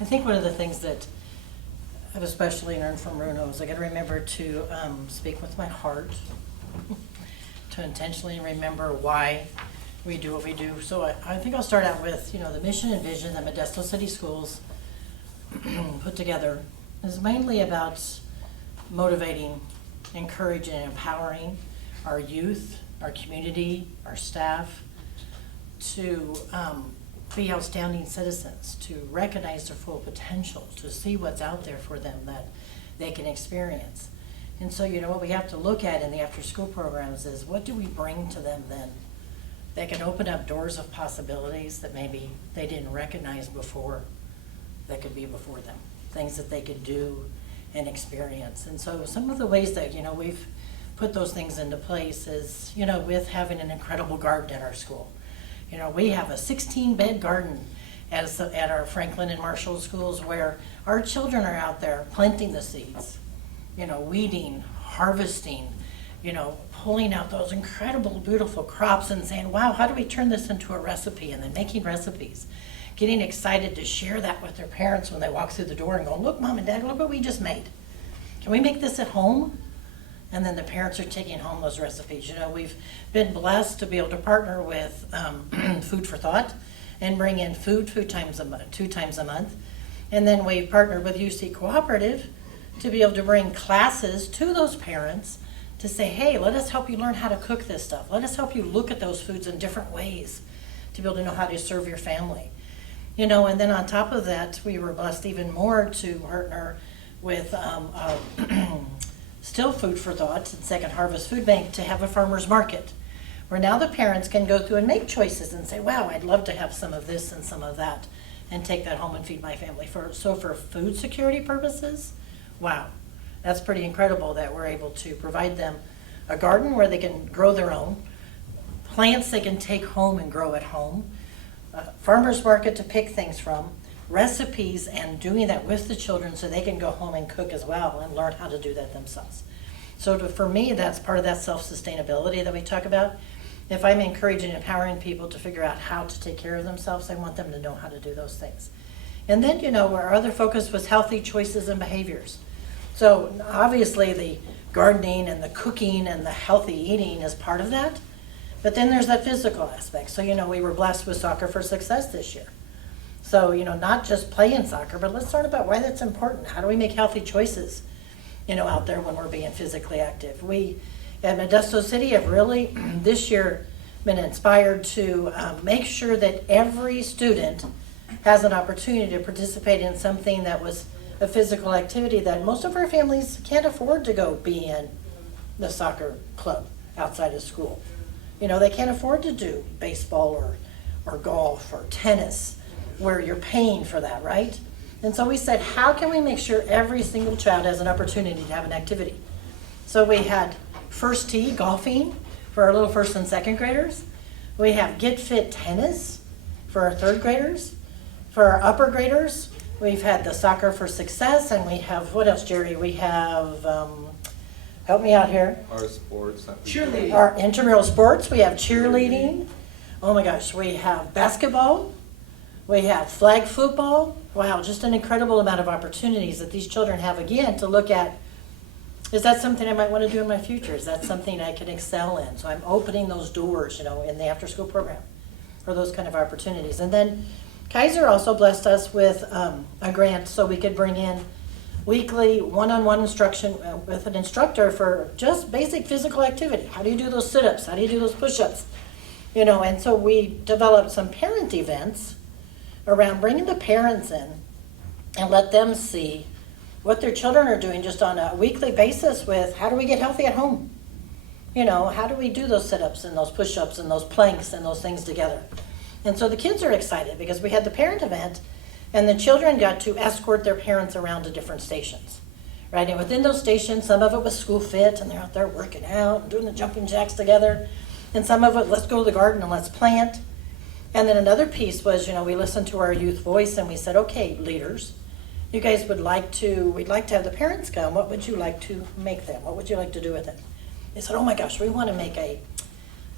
I think one of the things that I've especially learned from Bruno is I got to remember to speak with my heart, to intentionally remember why we do what we do. So I think I'll start out with, the mission and vision that Modesto City Schools put together is mainly about motivating, encouraging, and empowering our youth, our community, our staff to be outstanding citizens, to recognize their full potential, to see what's out there for them that they can experience. And so, what we have to look at in the after-school programs is what do we bring to them then that can open up doors of possibilities that maybe they didn't recognize before that could be before them, things that they could do and experience. And so some of the ways that, we've put those things into place is, with having an incredible garden at our school. We have a 16-bed garden at our Franklin and Marshall schools where our children are out there planting the seeds, weeding, harvesting, pulling out those incredible, beautiful crops and saying, wow, how do we turn this into a recipe? And then making recipes, getting excited to share that with their parents when they walk through the door and go, look, Mom and Dad, look what we just made. Can we make this at home? And then the parents are taking home those recipes. We've been blessed to be able to partner with Food for Thought and bring in food 2 times a month. And then we've partnered with UC Cooperative to be able to bring classes to those parents to say, hey, let us help you learn how to cook this stuff. Let us help you look at those foods in different ways to be able to know how to serve your family. And then on top of that, we were blessed even more to partner with still Food for Thought and Second Harvest Food Bank to have a farmer's market where now the parents can go through and make choices and say, wow, I'd love to have some of this and some of that and take that home and feed my family. So for food security purposes, wow, that's pretty incredible that we're able to provide them a garden where they can grow their own, plants they can take home and grow at home, farmer's market to pick things from, recipes, and doing that with the children so they can go home and cook as well and learn how to do that themselves. So for me, that's part of that self-sustainability that we talk about. If I'm encouraging and empowering people to figure out how to take care of themselves, I want them to know how to do those things. And then, our other focus was healthy choices and behaviors. So obviously the gardening and the cooking and the healthy eating is part of that. But then there's that physical aspect. So, we were blessed with Soccer for Success this year. So, not just playing soccer, but let's talk about why that's important. How do we make healthy choices, out there when we're being physically active? We at Modesto City have really this year been inspired to make sure that every student has an opportunity to participate in something that was a physical activity that most of our families can't afford to go be in the soccer club outside of school. They can't afford to do baseball or golf or tennis where you're paying for that, right? And so we said, how can we make sure every single child has an opportunity to have an activity? So we had First Tee golfing for our little first and second graders. We have Get Fit tennis for our third graders. For our upper graders, we've had the Soccer for Success, and we have, what else, Jerry? We have, help me out here. Our sports. Cheerleading. Our intramural sports, we have cheerleading. Oh my gosh, we have basketball. We have flag football. Wow, just an incredible amount of opportunities that these children have, again, to look at, is that something I might want to do in my future? Is that something I can excel in? So I'm opening those doors, in the after-school program for those kind of opportunities. And then Kaiser also blessed us with a grant so we could bring in weekly one-on-one instruction with an instructor for just basic physical activity. How do you do those sit-ups? How do you do those push-ups? And so we developed some parent events around bringing the parents in and let them see what their children are doing just on a weekly basis with how do we get healthy at home? How do we do those sit-ups and those push-ups and those planks and those things together? And so the kids are excited because we had the parent event and the children got to escort their parents around to different stations, right? And within those stations, some of it was school fit and they're out there working out and doing the jumping jacks together. And some of it, let's go to the garden and let's plant. And then another piece was, we listened to our youth voice and we said, okay, leaders, you guys we'd like to have the parents come. What would you like to make them? What would you like to do with it? They said, oh my gosh, we want to make a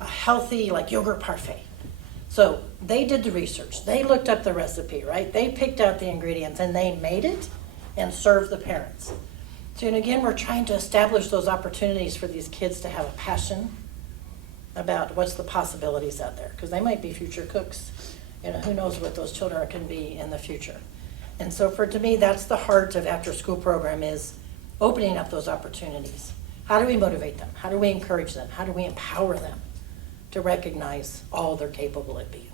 healthy, yogurt parfait. So they did the research, they looked up the recipe, right? They picked out the ingredients and they made it and served the parents. So, and again, we're trying to establish those opportunities for these kids to have a passion about what's the possibilities out there, because they might be future cooks. You know, who knows what those children can be in the future. And so to me, that's the heart of after-school program, is opening up those opportunities. How do we motivate them? How do we encourage them? How do we empower them to recognize all they're capable of being?